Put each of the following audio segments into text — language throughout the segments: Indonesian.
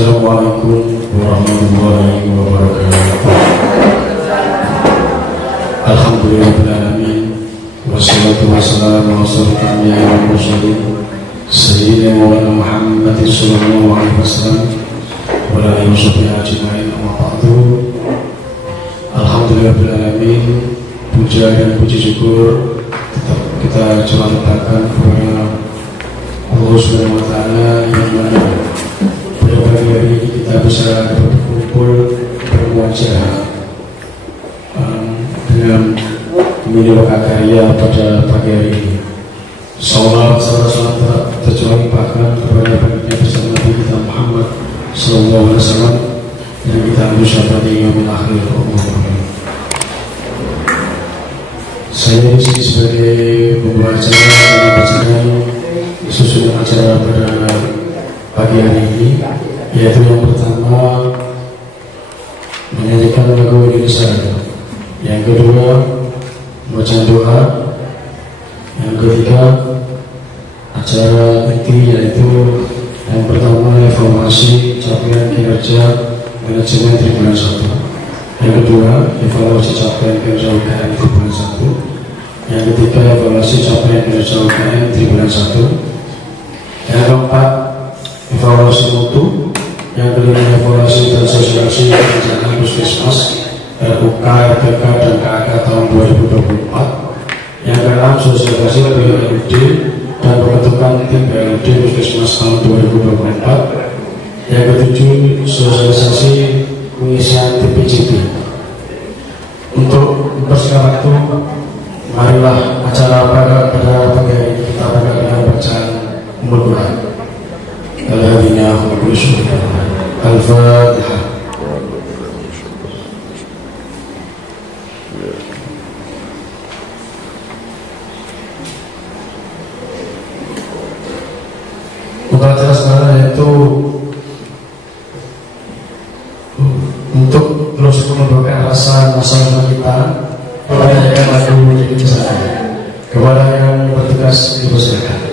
Assalamualaikum warahmatullahi wabarakatuh. Alhamdulillahirrahmanirrahim. Wassalatu wassalamu ala asyrofil anbiya'i wal mursalin sayyidina Maulana Muhammadin sallallahu alaihi wasallam wa ala alihi washabbihi ajma'in. Amma ba'du. Alhamdulillahirrahmanirrahim. Puja dan puji syukur tetap kita curahkan kepada Allah Subhanahu wa taala yang mana pada pagi hari ini kita bisa berkumpul bermuajah dengan menyuarakan karya pada pagi hari ini. Salam tercuali bahkan kepada baginda bersama Nabi kita Muhammad sallallahu alaihi wasallam dan kita mengucapkan yaumil akhir. Saya di sini sebagai pembawa acara yang membacakan susunan acara pada pagi hari ini, yaitu yang pertama menyanyikan lagu Indonesia, yang kedua bacaan doa, yang ketiga acara inti yaitu yang pertama evaluasi capaian kinerja manajemen tribulan 1, yang kedua evaluasi capaian kinerja UKM tribulan 1, yang ketiga evaluasi capaian kinerja UKM tribulan 1, yang keempat evaluasi mutu, yang kelima evaluasi dan sosialisasi perencanaan puskesmas RUK, RPK, dan KK tahun 2024, yang keenam sosialisasi BLUD dan pembentukan tim BLUD puskesmas tahun 2024, yang ketujuh sosialisasi pengisian TPJP. Untuk mempersingkat waktu, marilah acara pada pagi hari ini kita buka dengan bacaan Ummul Quran. Al-Hadiyah Al-Fatihah. Untuk acara sekarang yaitu untuk terus menumbuhkan rasa nasional kita, menyanyikan lagu Indonesia. Kepada yang bertugas dipersilakan.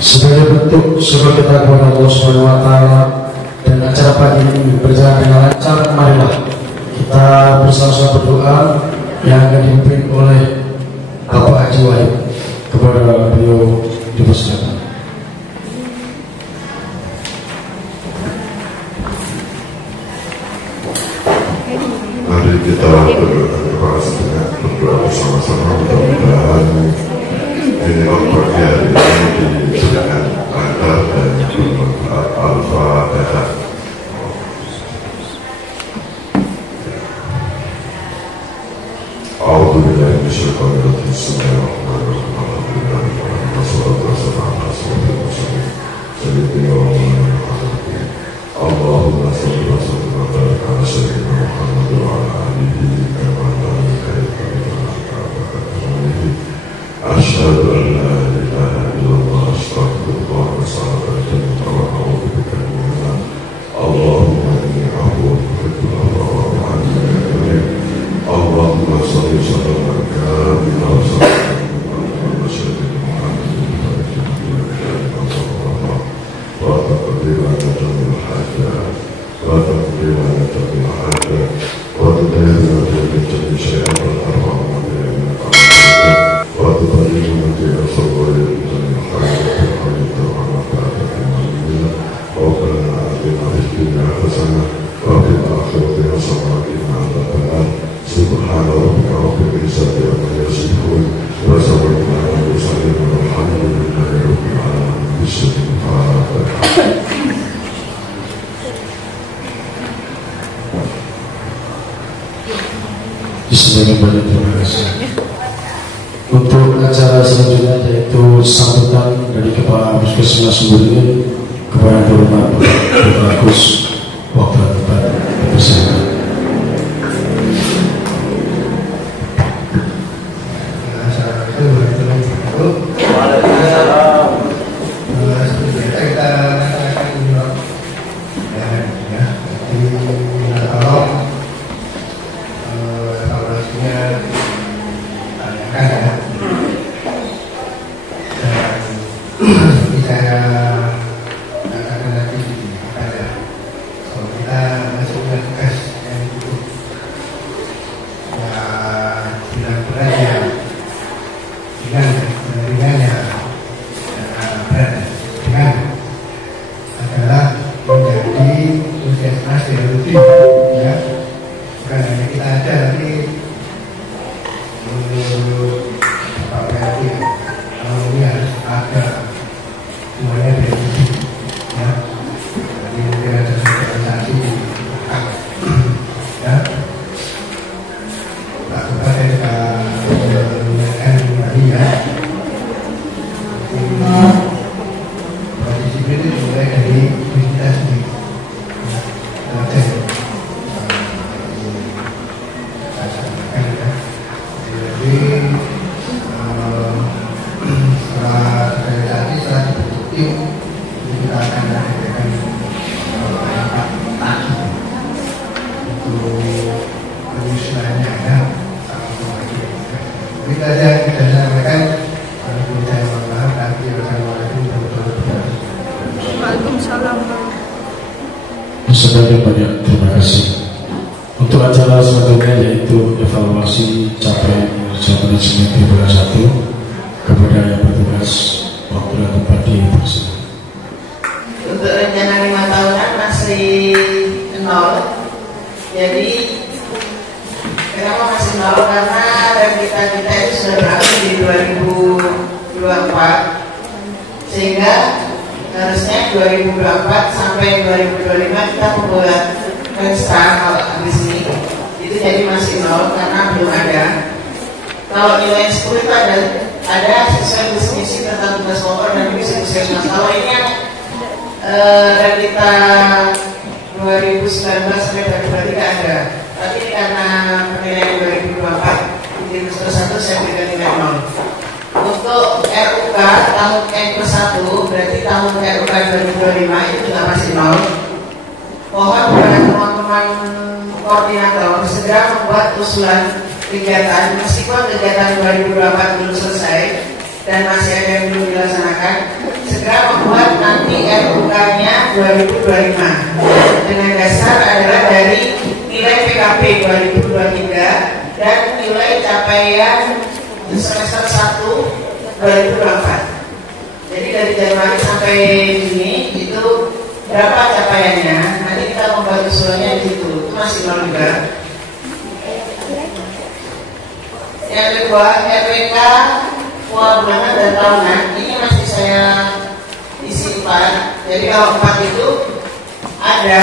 Sebagai bentuk syukur kita kepada Allah Subhanahu wa taala dan acara pagi ini berjalan dengan lancar, marilah kita bersama-sama berdoa yang akan dipimpin oleh Bapak Haji Wahid. Kepada beliau dipersilakan. Mari kita berdoa bersama-sama, mudah-mudahan ini pagi hari ini diberikan lancar dan bermanfaat. Al-Fatihah. أعوذ بالله من الشيطان الرجيم بسم الله الرحمن الرحيم الحمد لله رب العالمين والصلاة والسلام على أشرف المرسلين سيدنا ومولانا محمد اللهم صل وسلم وبارك على سيدنا محمد وعلى آله كما باركت على أشهد أن لا إله إلا الله أستغفر الله وأستغفر الله وأعوذ بك من النار اللهم إني عفو أحب العفو وأعلم الكريم اللهم صل وسلم كاملا وسلم سيدنا محمد وتقضي لنا جميع الحاجات وتقضي لنا جميع الحاجات وتدينا من جميع شيء والأرحام وتبلغنا دين صبر جميع الحاجات وحيد وعلى بعدك المؤمنين ربنا آتنا في الدنيا حسنة وفي الآخرة حسنة وقنا عذاب النار سبحان ربك رب العزة عما يصفون وسلام على المرسلين والحمد لله رب العالمين بسم Bismillahirrahmanirrahim. Terima kasih. Untuk acara selanjutnya yaitu sambutan dari Kepala Puskesmas Buringin kepada Terhormat Dr. Agus waktu dan tempat bersama. Sebagai banyak terima kasih. Untuk acara selanjutnya yaitu evaluasi capaian kinerja manajemen Tribunal 1 kepada yang bertugas waktu dan tempat di persidangan. Untuk rencana 5 tahunan masih 0. Jadi kenapa masih 0? Karena kita itu sudah berakhir di 2024, sehingga harusnya 2024 sampai 2025 kita membuat restart kalau habis ini itu jadi masih 0 karena belum ada. Kalau nilai 10 itu ada sesuai visi misi tentang tugas pokok dan misi puskesmas. Kalau ini yang realita 2019 sampai 2023 ada, tapi karena penilaian 2024 di semester 1 saya berikan nilai 0. Untuk RUK tahun N+1 berarti tahun RUK 2025 itu juga masih 0. Mohon kepada teman-teman koordinator segera membuat usulan kegiatan meskipun kegiatan 2024 belum selesai dan masih ada yang belum dilaksanakan, segera membuat nanti RUK-nya 2025 dengan dasar adalah dari nilai PKP 2023 dan nilai capaian semester 1 2024. Jadi dari Januari sampai Juni itu berapa capaiannya? Nanti kita membuat usulannya di situ. Itu masih 0 juga. Yang kedua, RPK bulanan dan tahunan ini masih saya isi 4. Jadi kalau 4 itu ada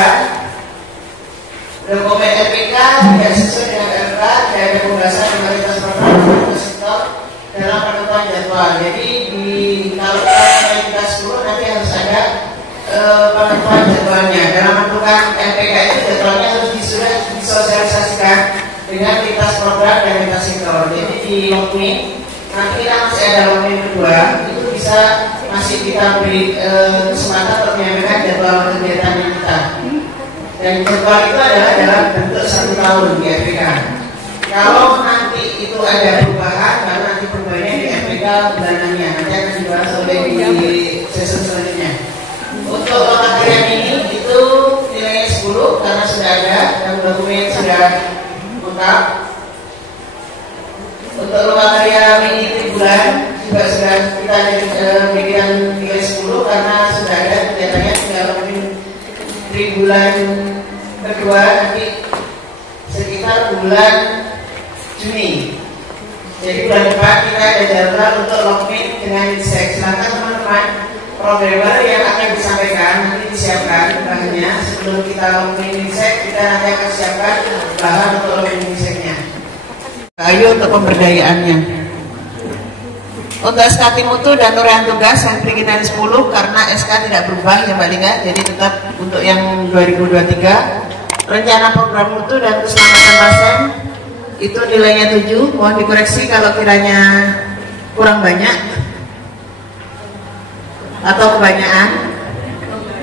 dokumen RPK tidak sesuai dengan RPK, tidak ada pembahasan pemerintah jadwal. Jadi kalau kita 10 nanti harus ada penentuan jadwalnya. Dalam menentukan LPK itu jadwalnya harus disosialisasikan dengan lintas program dan lintas sektor. Jadi di Lokmin nanti kita masih ada Lokmin kedua, itu bisa masih kita beri kesempatan untuk menyampaikan jadwal kegiatan kita. Dan jadwal itu adalah dalam bentuk 1 tahun di FPK. Kalau nanti itu ada perubahan, karena nanti perubahannya di FPK bulanannya, nanti akan dibahas oleh di sesi selanjutnya. Untuk loka karya mini itu nilainya 10 karena sudah ada dan dokumen sudah lengkap. Untuk loka karya mini tribulan juga sudah kita berikan nilai 10 karena sudah ada kegiatannya, tinggal mungkin tribulan kedua nanti sekitar bulan Juni. Jadi bulan depan kita ada jadwal untuk Lokmin dengan Insek. Silakan teman-teman programmer yang akan disampaikan nanti disiapkan bahannya sebelum kita Lokmin Insek, kita nanti akan siapkan bahan untuk Lokmin Inseknya. Ayo untuk pemberdayaannya. Untuk SK Mutu dan urian tugas yang beri kita 10 karena SK tidak berubah ya Mbak Lingga, jadi tetap untuk yang 2023. Rencana program mutu dan keselamatan pasien itu nilainya 7, mohon dikoreksi kalau kiranya kurang banyak atau kebanyakan.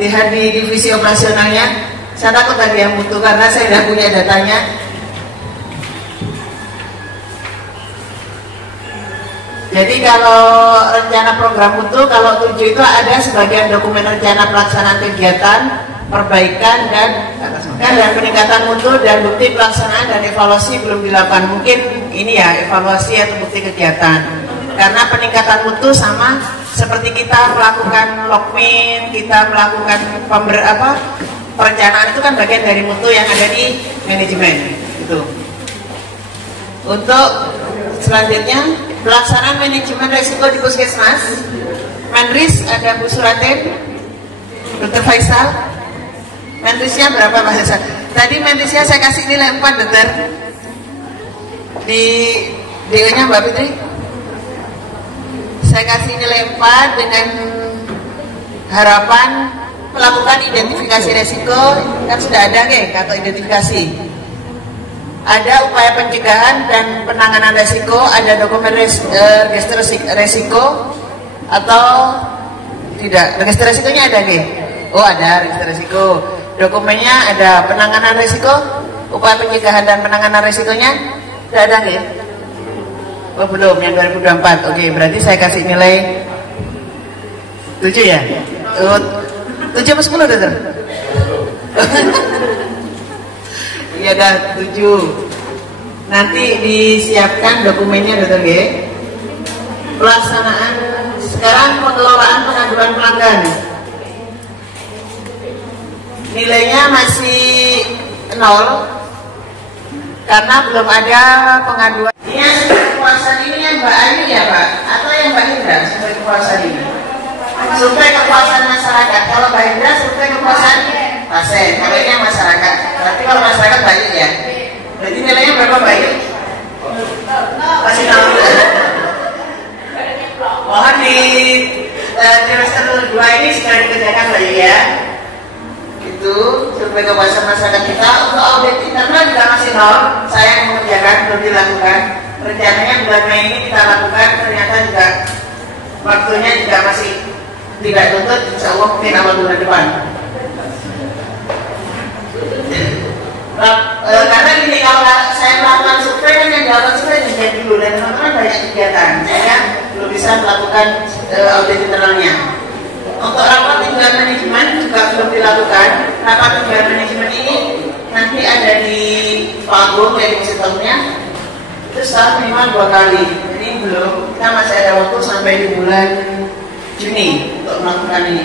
Lihat di divisi operasionalnya, saya takut tadi yang mutu karena saya sudah punya datanya. Jadi kalau rencana program mutu, kalau 7 itu ada sebagian dokumen rencana pelaksanaan kegiatan, perbaikan dan peningkatan mutu dan bukti pelaksanaan dan evaluasi belum dilakukan. Mungkin ini ya evaluasi atau bukti kegiatan. Karena peningkatan mutu sama seperti kita melakukan Lokmin, kita melakukan perencanaan itu kan bagian dari mutu yang ada di manajemen. Itu. Untuk selanjutnya pelaksanaan manajemen risiko di Puskesmas, Menris ada Bu Suratin, Dr. Faisal. Menrisnya berapa Mas Hasan? Tadi menrisnya saya kasih nilai 4 Dokter. Di DO-nya Mbak Fitri saya kasih nilai 4 dengan harapan melakukan identifikasi resiko. Kan sudah ada atau identifikasi. Ada upaya pencegahan dan penanganan resiko, ada dokumen register resiko atau tidak. Register resikonya ada Oh ada register resiko. Dokumennya ada penanganan resiko, upaya pencegahan dan penanganan resikonya sudah ada Oh belum, yang 2024. Oke, berarti saya kasih nilai 7 ya? 7 apa 10 Dokter? Iya dah 7. Nanti disiapkan dokumennya Dokter Pelaksanaan sekarang pengelolaan pengaduan pelanggan. Nilainya masih 0 karena belum ada pengaduan. Ini yang sumber kepuasan ini yang Mbak Ayu ya Pak? Atau yang Mbak Hendra sumber kepuasan ini? Sumber kepuasan masyarakat. Kalau Mbak Hendra sumber kepuasan pasien. Kalau ini yang masyarakat. Berarti kalau masyarakat baik ya? Berarti nilainya berapa baik? Masih 0. Mohon di trimester 2 ini segera dikerjakan Mbak ya. Survei kepuasan masyarakat kita. Untuk audit internal juga masih 0. Saya yang mengerjakan, belum dilakukan. Rencananya bulan Mei ini kita lakukan, ternyata juga waktunya juga masih tidak tuntut. Insya Allah mungkin awal bulan depan. Karena gini, kalau saya melakukan survei kan yang dilakukan survei juga dulu dan teman-teman banyak kegiatan. Saya belum bisa melakukan audit internalnya. Untuk rapat tinggal manajemen juga belum dilakukan. Rapat tinggal manajemen ini nanti ada di Pak Agung ya di tahunnya. Itu setelah minimal 2 kali. Jadi belum, kita masih ada waktu sampai di bulan Juni untuk melakukan ini.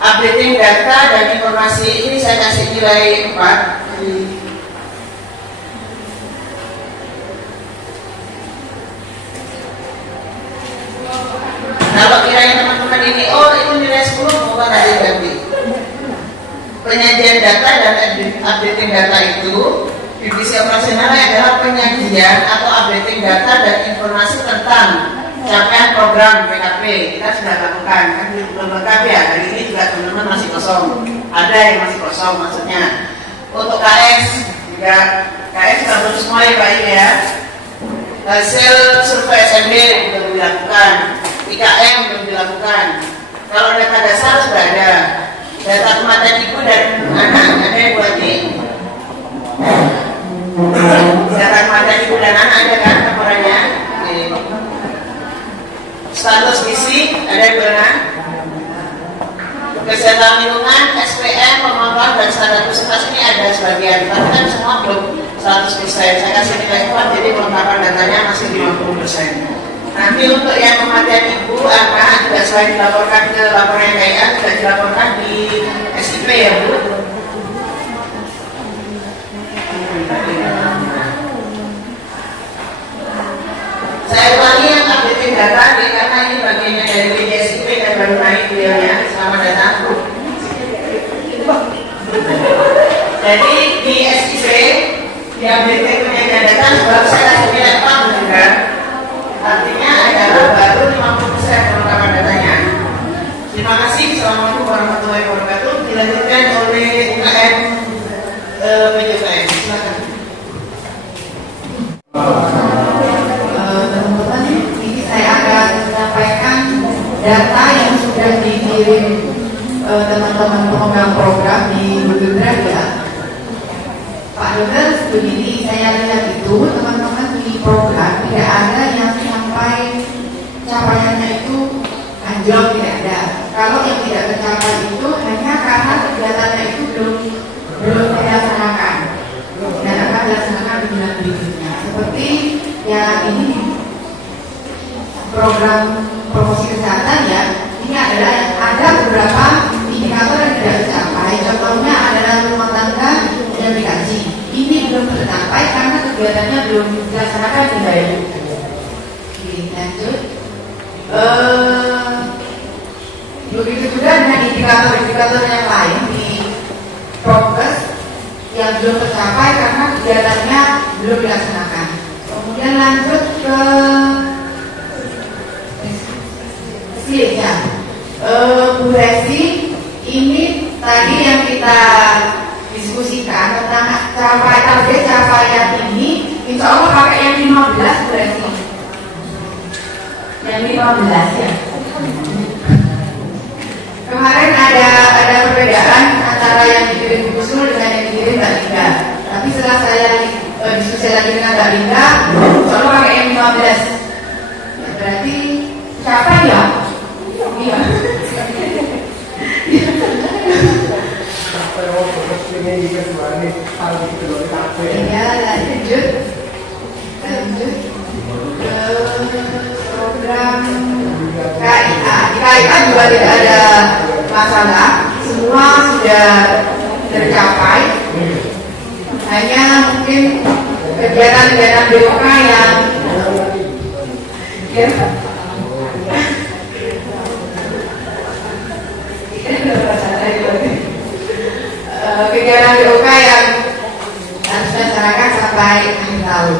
Updating data dan informasi ini saya kasih nilai 4. Kalau kiranya teman-teman ini, itu nilai 10, bukan ada ganti. Penyajian data dan updating data itu, divisi operasionalnya adalah penyajian atau updating data dan informasi tentang capaian program PKP kita sudah lakukan kan belum lengkap ya, hari ini juga teman-teman masih kosong, ada yang masih kosong maksudnya. Untuk KS juga, KS sudah belum semua ya Pak Ibu ya. Hasil survei SMB belum dilakukan, IKM belum dilakukan. Kalau data dasar sudah ada, data kematian ibu dan anak ada yang buat di data kematian ibu dan anak ada kan laporannya. Status fisik ada yang benar, kesehatan lingkungan, SPM, pemantauan dan standar presentasi ini ada sebagian, tapi kan semua belum 100%. Saya kasih nilai 4, jadi kelengkapan datanya masih 50%. Nanti untuk yang kematian ibu, anak juga selain dilaporkan ke laporan KIA, juga dilaporkan di SIP ya Bu. Saya ulangi yang updating data karena ini bagiannya dari SIP dan baru naik beliaunya. Selamat datang. Jadi di SIP di updating punya data baru saya kasih nilai 4 juga. Artinya adalah baru 50% kelengkapan datanya. Terima kasih. Assalamualaikum warahmatullahi wabarakatuh. Dilanjutkan oleh UKM PJPN. Silakan. Teman-teman, ini saya akan menyampaikan data yang sudah dikirim teman-teman pengembangan program di Google Drive ya. Pak Dokter, begini saya lihat itu teman-teman di program tidak ada yang sampai capaiannya itu anjlok, tidak ada. Kalau yang tidak tercapai itu hanya karena kegiatannya itu belum dilaksanakan dan akan dilaksanakan di bulan berikutnya. Seperti yang ini program promosi kesehatan ya, ini adalah ada beberapa indikator yang tidak tercapai. Contohnya adalah rumah tangga yang dikaji. Ini belum tercapai karena kegiatannya belum dilaksanakan di daerah. Lanjut. Begitu juga dengan indikator-indikator yang lain di progres yang belum tercapai karena kegiatannya belum dilaksanakan. Kemudian lanjut ke ya. Bu Resi, ini tadi yang kita diskusikan tentang target capaian ini, insya Allah pakai yang 15 Bu Resi. Yang 15 ya. Kemarin ada perbedaan antara yang dikirim Bu Sul dengan yang dikirim Mbak Linda. Tapi setelah saya diskusi lagi dengan Mbak Linda, insya Allah pakai yang 15. Ya, berarti capai ya? Iya. Ya, lanjut program KIA. Di KIA juga tidak ada masalah, semua sudah tercapai. Hanya mungkin kegiatan-kegiatan BOK yang kegiatan BOK yang harus dilaksanakan sampai akhir tahun.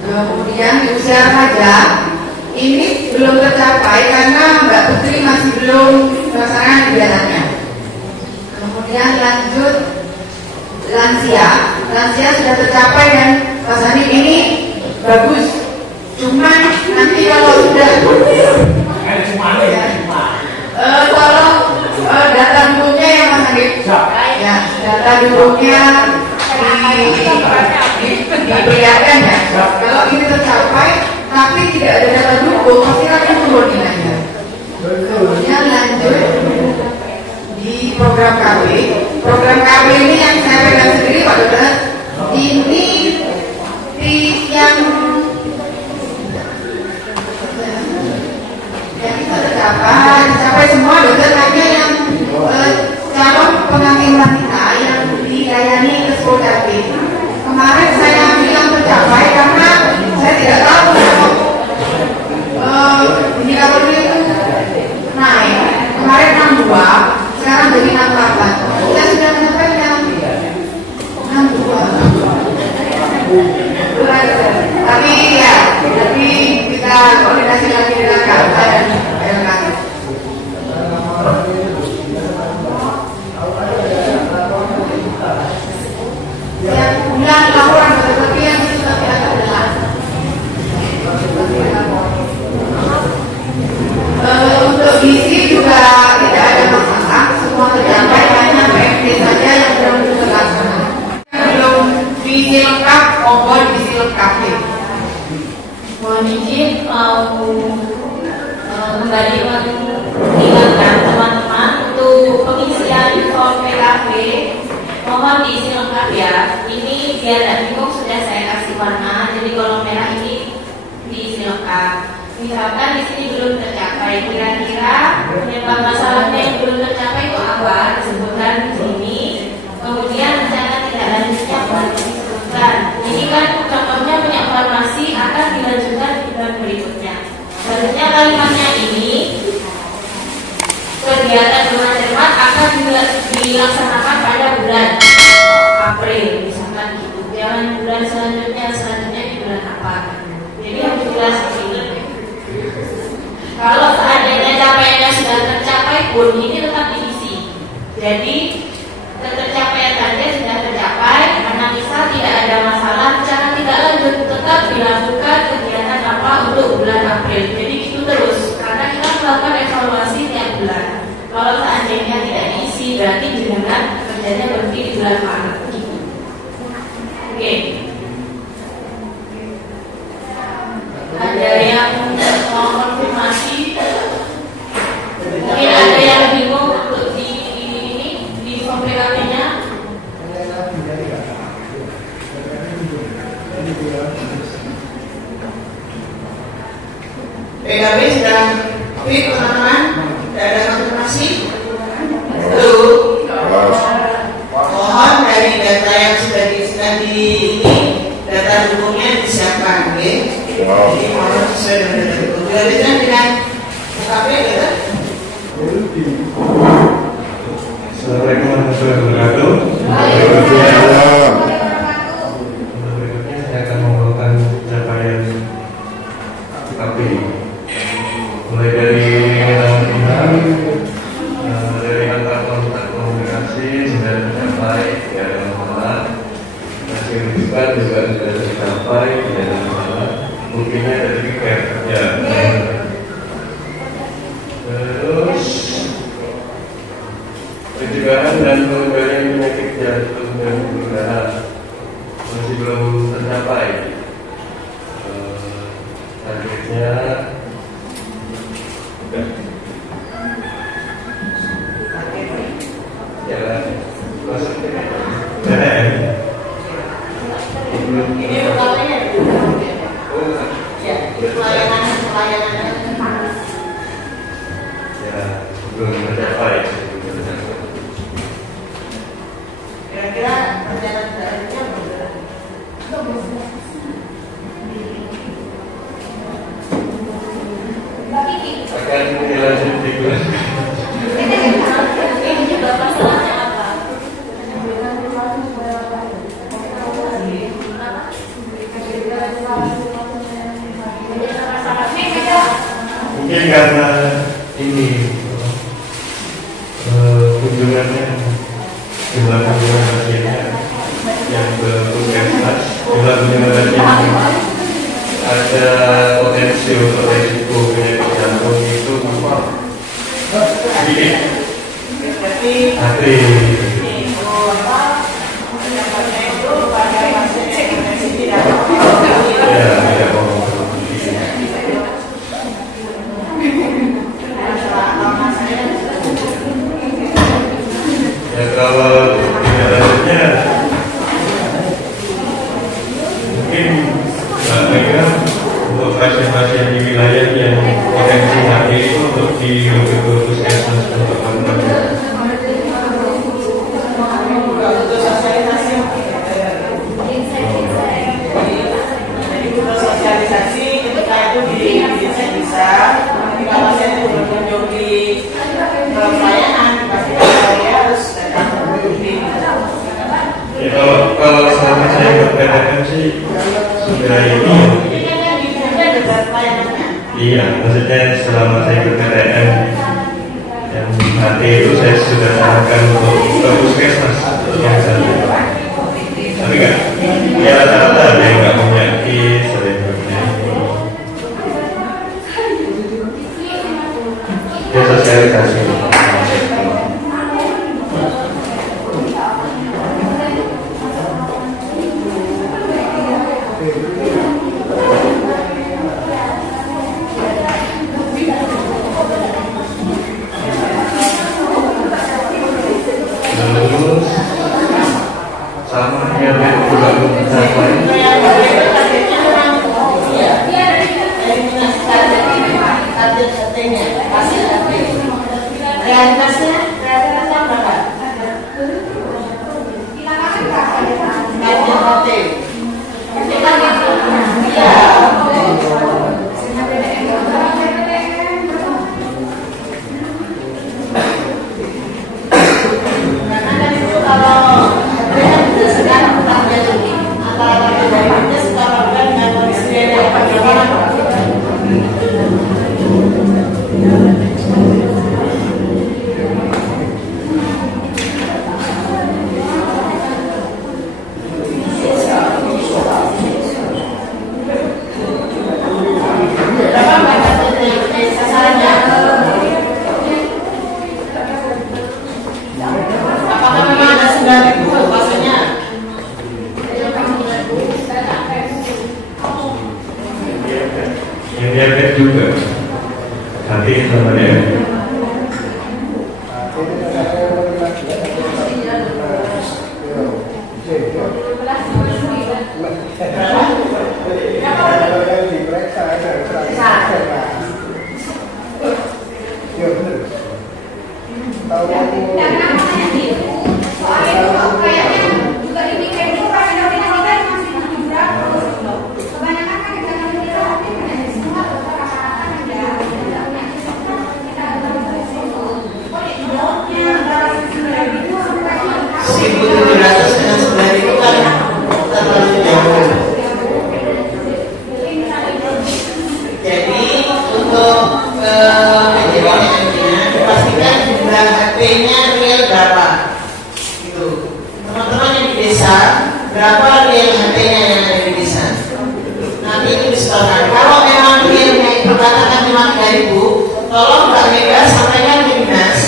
Kemudian di usia remaja ini belum tercapai karena Mbak Putri masih belum melaksanakan kegiatannya. Kemudian lanjut lansia sudah tercapai dan Pak Sani ini bagus. Cuma nanti kalau sudah tolong data dulunya yang Mas Andi ya, data dulunya diperlihatkan ya. Kalau ini tercapai tapi tidak ada data dukung, pasti akan turun nilainya. Kemudian lanjut di program KB. Program KB ini yang saya pegang sendiri Pak Dokter. Ini yang itu tercapai semua Dokter, hanya yang calon pengantin wanita yang dilayani ke sekolah KB. Kemarin saya bilang tercapai karena saya tidak tahu indikator itu naik. Kemarin 62, sekarang jadi 68. Saya sudah mencapai yang 62. Mohon izin mau kembali mengingatkan teman-teman untuk pengisian form PKP. Mohon diisi lengkap ya. Ini biar tidak bingung sudah saya kasih warna. Jadi kolom merah ini diisi lengkap. Misalkan di sini belum tercapai, kira-kira penyebab masalahnya yang belum tercapai itu apa? Disebutkan di sini. Kemudian rencana tidak lanjutnya boleh disebutkan. Ini kan contohnya punya informasi akan dilanjutkan di bulan berikutnya. Selanjutnya kalimatnya ini kegiatan bulan Cermat akan dilaksanakan pada bulan April, misalkan gitu. Jangan bulan selanjutnya di bulan apa. Jadi harus jelas di sini. Kalau seandainya capaiannya sudah tercapai pun ini tetap diisi. Jadi ketercapaian saja sudah tercapai, analisa tidak ada masalah, cara tidak lanjut tetap dilakukan kegiatan apa untuk bulan April. Jadi itu terus, karena kita melakukan evaluasi tiap bulan. Kalau seandainya tidak diisi, berarti jenengan kerjanya berhenti di bulan Maret. Oke. Ada yang mau konfirmasi? Mungkin ada yang bingung untuk di form PKP-nya? PKP sedang fit teman-teman. Tidak ada konfirmasi. Lalu mohon dari data yang sudah diisikan di ini, data dukungnya disiapkan, oke? Jadi mohon sesuai dengan data dukung. Dilanjutkan dengan PKP gitu. Assalamualaikum warahmatullahi wabarakatuh. Berikutnya saya akan membawakan capaian PKP. Mulai dari dari antar kontak komunikasi sudah tercapai, tidak ada masalah. Masih rujukan juga sudah tercapai, tidak ada masalah. Buktinya dari tiket ya. Terus pencegahan dan pengendalian penyakit jantung dan pembuluh darah masih belum tercapai. Targetnya ya masuk Ini utamanya ya, pelayanan ya belum tercapai. kira-kira perjalanan selanjutnya Akan dilanjut di bulan. Ini juga masalahnya apa? Mungkin karena ini kunjungannya jumlah kunjungan pasiennya yang berpuskesmas, jumlah kunjungan pasien ada potensi untuk resiko penyakit jantung itu sedikit. Hati. Ya, tidak mau. Ya kalau tidak lanjutnya mungkin mereka untuk pasien-pasien di wilayah yang potensi hati itu untuk dirujuk ke puskesmas untuk melakukan sosialisasi ketika itu bisa ketika pasien itu berkunjung di pelayanan pasti dia harus datang ke ya, kalau selama saya berptm sih sudah ini iya, maksudnya selama saya berptm yang hati itu saya sudah sarankan untuk ke puskesmas yang satu. Tapi enggak, ya rata-rata ada yang nggak punya kis, ada yang nggak punya ini. Ya sosialisasi. yang diabetes juga hati sama dia. Berapa real harganya yang ada di desa? Nanti itu disetorkan. Kalau memang realnya itu katakan 5.000, tolong Mbak Mega sampaikan ke dinas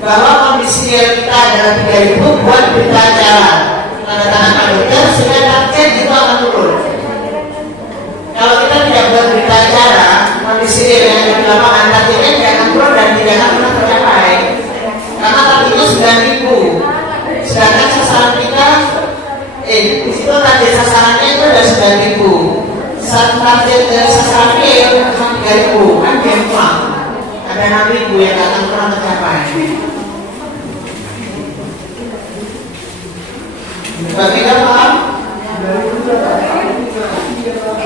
bahwa kondisi real kita adalah 3.000 buat berita acara. Tanda tangan Pak Dokter sehingga target itu akan turun. Kalau kita tidak buat berita acara, kondisi real yang ada di lapangan targetnya tidak akan turun dan tidak akan pernah tercapai. Karena targetnya 9.000, sedangkan sasaran kita di situ target sasarannya itu ada 9.000. Target dari sasarannya itu cuma 3.000, kan gemplang. Ada 6.000 yang nggak akan pernah tercapai. Bagi paham?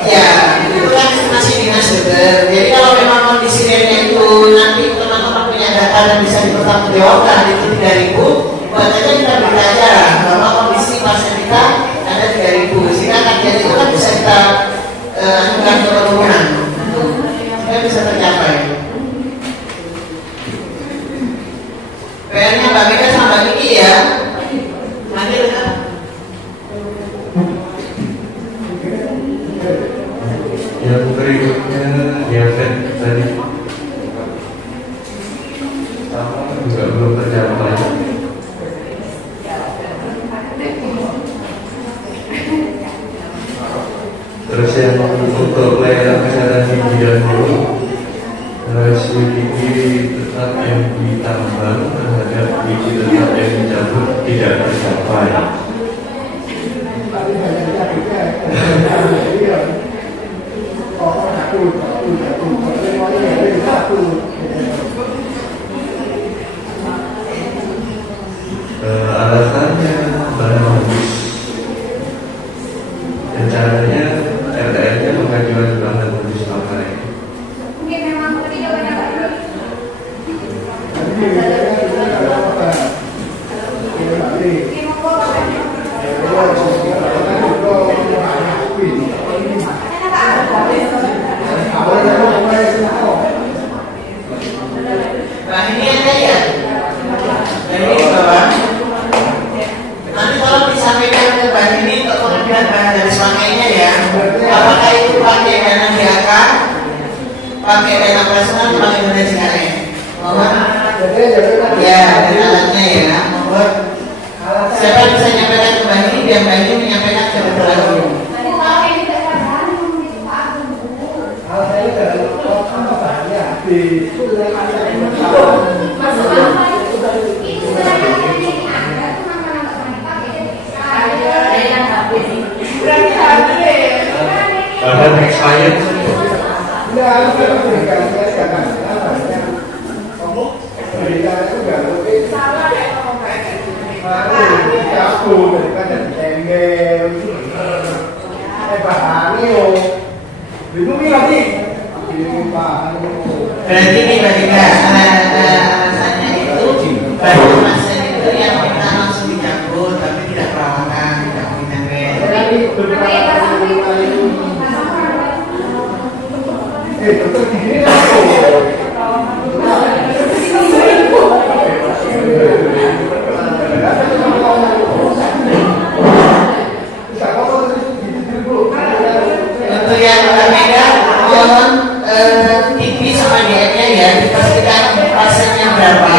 Ya, itu kan masih dinas dokter. Jadi kalau memang kondisi realnya itu nanti teman-teman punya data dan bisa dipertanggungjawabkan itu 3.000, buat aja kita berita acara bahwa kondisi pasien kita ada 3.000, sehingga target itu kan bisa kita anukan penurunan, kita bisa tercapai. PR-nya Mbak Mega sama Mbak Kiki ya. Nanti kita yang berikutnya diabetes tadi sama juga belum tercapai. Terus yang untuk layanan kesehatan gigi dan mulut, rasio gigi tetap yang ditambah terhadap gigi tetap yang dicabut tidak tercapai. Alasannya bagus, rencananya RTR-nya pengajuan bahan modus pakai. Mungkin memang tidak banyak Nah ini aja ya. Ini di bawah. Nanti tolong disampaikan ke Mbak ini untuk pengambilan bahan dari sebagainya ya. Apakah itu pakai dana DAK, pakai dana operasional, pakai dana JKN? Mohon. Ya, dan alatnya ya. Mohon. Siapa bisa menyampaikan ke Mbak ini biar Mbak ini menyampaikan ke dokter lagi. Bahan expired. Berarti ini bagaimana alasannya itu bagi pasien itu yang kita langsung dicabut tapi tidak perawatan, tidak vitamin. Untuk yang Mega, mohon TV sama dietnya ya, dipastikan pasiennya berapa.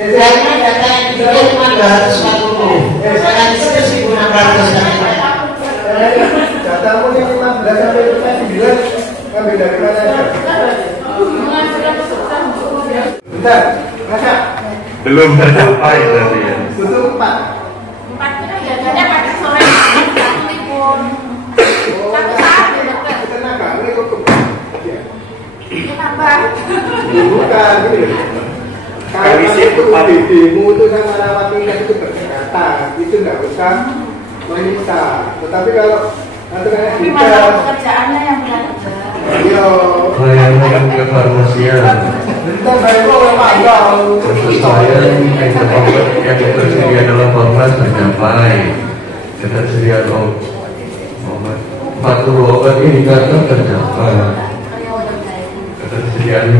Biasanya data yang diberikan cuma 240, sedangkan di situ 1.600 kan. Datamu yang 15 dari mana aja? Bentar, Rasa. Belum tercapai tadi ya. Tutup 4. 4 kita jajannya pada sore satu libur. Satu saat Kita nakal, ini tutup. itu tambah. Bukan, gini. Kalau itu demo itu sama rawat inap itu berdekatan, itu nggak usah meminta. Tetapi kalau nanti kayak Tapi kita, masalah pekerjaannya yang berat. yo, Layanan kefarmasian. bentar baik lo panggil. Kesesuaian obat yang tersedia dalam formulas tercapai. Ketersediaan obat 40 obat indikator tercapai. Ketersediaan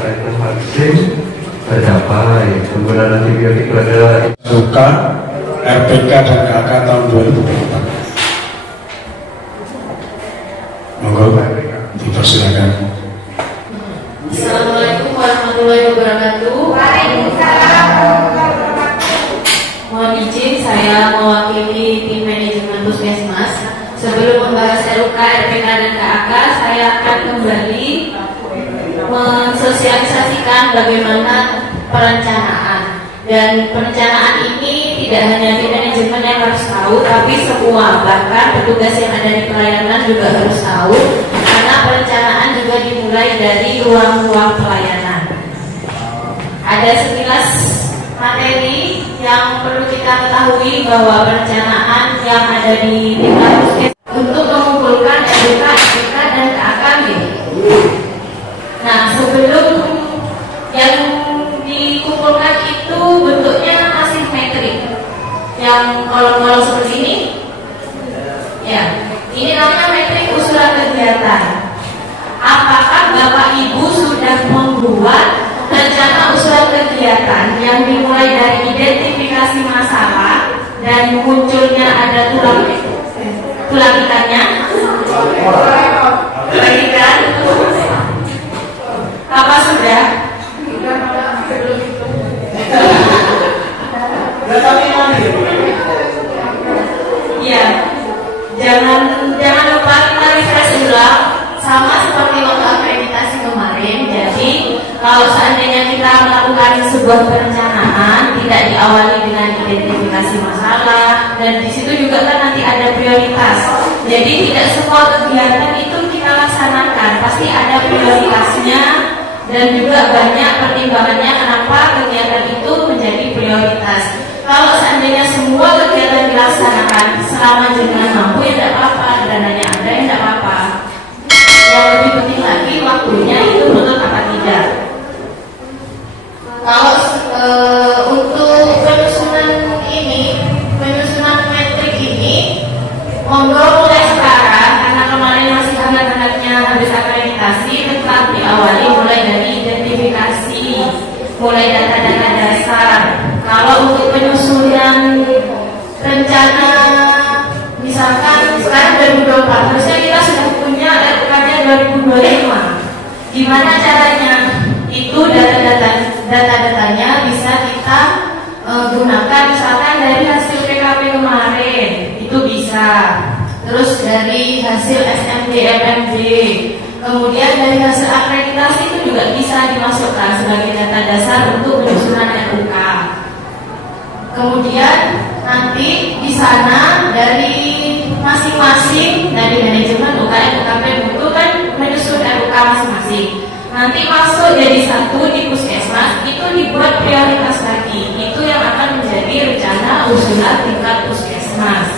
item vaksin tercapai. Penggunaan antibiotik pada Suka RPK dan KK tahun 2024. Monggo dipersilakan. Assalamualaikum warahmatullahi wabarakatuh. Waalaikumsalam. Mohon izin saya mewakili tim manajemen Puskesmas. Sebelum membahas RUK, RPK dan KAK, saya akan kembali mensosialisasikan bagaimana perencanaan. Dan perencanaan ini tidak hanya di manajemen yang harus tahu, tapi semua, bahkan petugas yang ada di pelayanan juga harus tahu, karena perencanaan juga dimulai dari ruang-ruang pelayanan. Ada sekilas materi yang perlu kita ketahui bahwa perencanaan yang ada di tingkat puskesmas untuk mengumpulkan RUK, RPK dan KAK. Nah, sebelum yang dikumpulkan itu bentuknya masih metrik, yang kolom-kolom seperti ini. Ya, ini namanya metrik usulan kegiatan. Apakah Bapak Ibu sudah membuat rencana usulan kegiatan yang dimulai dari identifikasi masalah dan munculnya ada tulang ikannya? Bagikan. Apa sudah? Ya, jangan lupa kita refresh ulang sama seperti waktu akreditasi kemarin. Jadi kalau seandainya kita melakukan sebuah perencanaan tidak diawali dengan identifikasi masalah, dan di situ juga kan nanti ada prioritas. Jadi tidak semua kegiatan itu kita laksanakan, pasti ada prioritasnya dan juga banyak pertimbangannya kenapa kegiatan itu menjadi prioritas. Kalau seandainya semua kegiatan dilaksanakan selama jenengan mampu ya tidak apa-apa, dananya ada ya tidak apa-apa. Yang lebih penting lagi waktunya itu betul apa tidak. Kalau untuk penyusunan metrik ini, monggo mulai sekarang karena kemarin masih hangat-hangatnya habis akreditasi, tetap diawali mulai dari identifikasi, mulai data-data dasar. Kalau untuk penyusunan rencana, misalkan sekarang 2024, harusnya kita sudah punya RUK-nya 2025. Gimana caranya? Itu data-datanya bisa kita gunakan, misalkan dari hasil PKP kemarin, itu bisa. Terus dari hasil SMD, MMD, kemudian dari hasil akreditasi itu juga bisa dimasukkan sebagai data dasar untuk penyusunan RUK. Kemudian nanti di sana dari masing-masing dari manajemen UKM, UKP itu kan menyusun RUK masing-masing. Nanti masuk jadi satu di puskesmas, itu dibuat prioritas lagi. Itu yang akan menjadi rencana usulan tingkat puskesmas.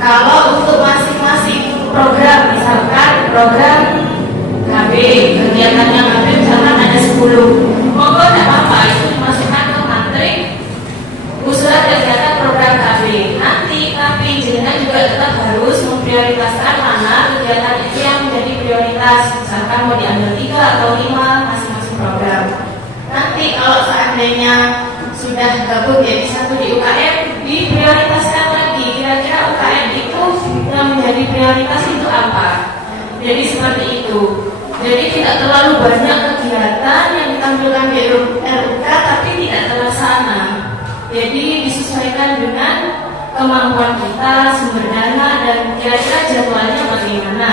Kalau untuk masing-masing program, misalkan program KB, kegiatannya KB misalkan ada 10, monggo tidak apa-apa, itu dimasukkan ke matrik usulan kegiatan program KB. Nanti tapi jenengan juga tetap harus memprioritaskan mana kegiatan itu yang menjadi prioritas. Misalkan mau diambil 3 atau 5 masing-masing program. Nanti kalau seandainya sudah gabung jadi satu di UKM, diprioritaskan lagi. Kira-kira UKM itu yang menjadi prioritas itu apa? Jadi seperti itu. Jadi tidak terlalu banyak kegiatan yang ditampilkan di RUK tapi tidak terlaksana. Jadi disesuaikan dengan kemampuan kita, sumber dana, dan kira-kira jadwalnya bagaimana.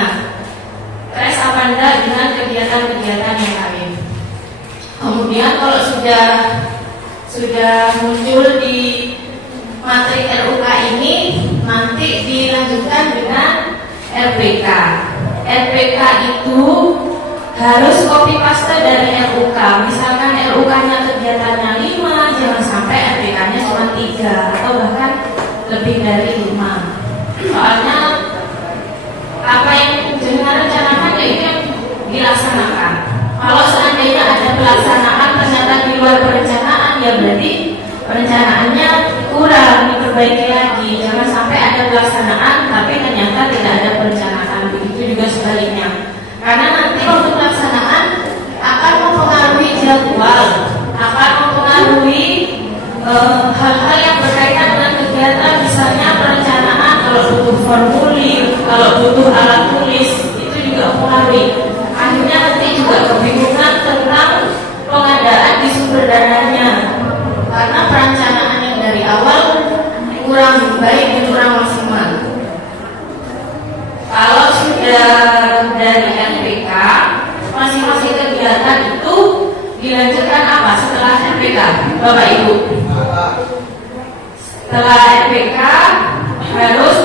apa enggak dengan kegiatan-kegiatan yang lain. Kemudian kalau sudah muncul di materi RUK ini, nanti dilanjutkan dengan RPK. RPK itu harus copy paste dari RUK. Misalkan RUK-nya kegiatannya 5, jangan sampai RPK-nya cuma 3 atau bahkan lebih dari 5. Soalnya apa yang jenengan rencanakan ya itu yang dilaksanakan. Kalau seandainya ada pelaksanaan ternyata di luar perencanaan, ya berarti perencanaannya kurang, diperbaiki lagi. Jangan sampai ada pelaksanaan tapi ternyata tidak ada perencanaan. Begitu juga sebaliknya. Karena nanti waktu pelaksanaan akan mempengaruhi jadwal, akan mempengaruhi hal-hal yang berkaitan dengan kegiatan, misalnya perencanaan, kalau butuh formulir, kalau butuh alat tulis, itu juga mempengaruhi. Akhirnya nanti juga kebingungan tentang pengadaan di sumber dananya, karena perencanaan yang dari awal kurang baik dan kurang maksimal. Kalau sudah dari NPK, masing-masing kegiatan itu dilanjutkan apa setelah NPK, Bapak Ibu? Setelah NPK harus